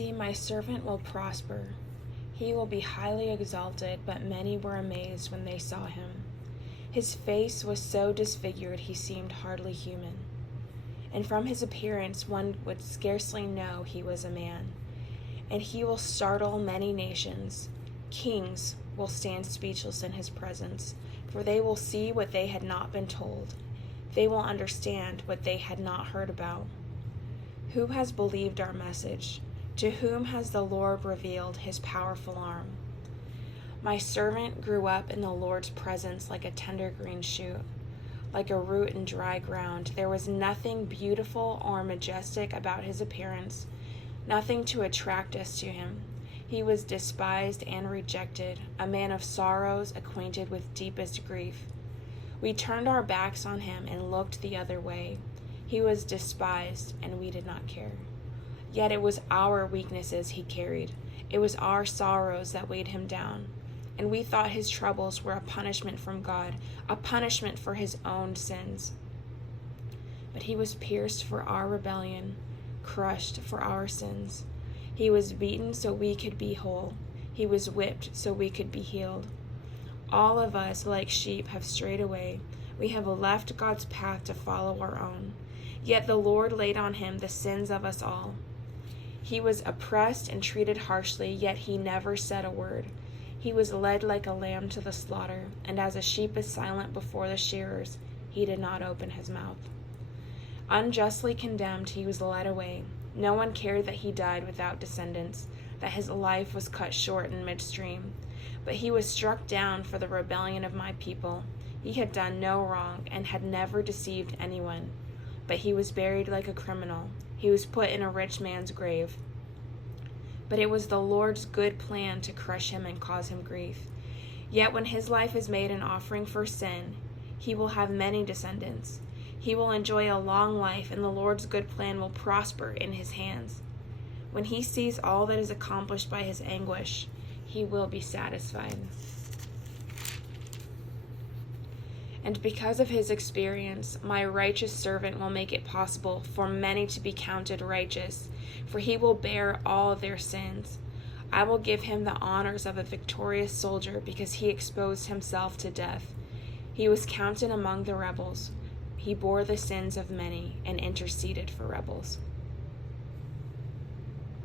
See, my servant will prosper. He will be highly exalted, but many were amazed when they saw him. His face was so disfigured he seemed hardly human. And from his appearance one would scarcely know he was a man. And he will startle many nations. Kings will stand speechless in his presence, for they will see what they had not been told. They will understand what they had not heard about. Who has believed our message? To whom has the Lord revealed his powerful arm? My servant grew up in the Lord's presence like a tender green shoot, like a root in dry ground. There was nothing beautiful or majestic about his appearance, nothing to attract us to him. He was despised and rejected, a man of sorrows, acquainted with deepest grief. We turned our backs on him and looked the other way. He was despised, and we did not care. Yet it was our weaknesses he carried. It was our sorrows that weighed him down. And we thought his troubles were a punishment from God, a punishment for his own sins. But he was pierced for our rebellion, crushed for our sins. He was beaten so we could be whole. He was whipped so we could be healed. All of us, like sheep, have strayed away. We have left God's path to follow our own. Yet the Lord laid on him the sins of us all. He was oppressed and treated harshly, yet he never said a word. He was led like a lamb to the slaughter, and as a sheep is silent before the shearers, he did not open his mouth. Unjustly condemned, he was led away. No one cared that he died without descendants, that his life was cut short in midstream. But he was struck down for the rebellion of my people. He had done no wrong and had never deceived anyone. But he was buried like a criminal. He was put in a rich man's grave. But it was the Lord's good plan to crush him and cause him grief. Yet when his life is made an offering for sin, he will have many descendants. He will enjoy a long life, and the Lord's good plan will prosper in his hands. When he sees all that is accomplished by his anguish, he will be satisfied. And because of his experience, my righteous servant will make it possible for many to be counted righteous, for he will bear all their sins. I will give him the honors of a victorious soldier because he exposed himself to death. He was counted among the rebels. He bore the sins of many and interceded for rebels.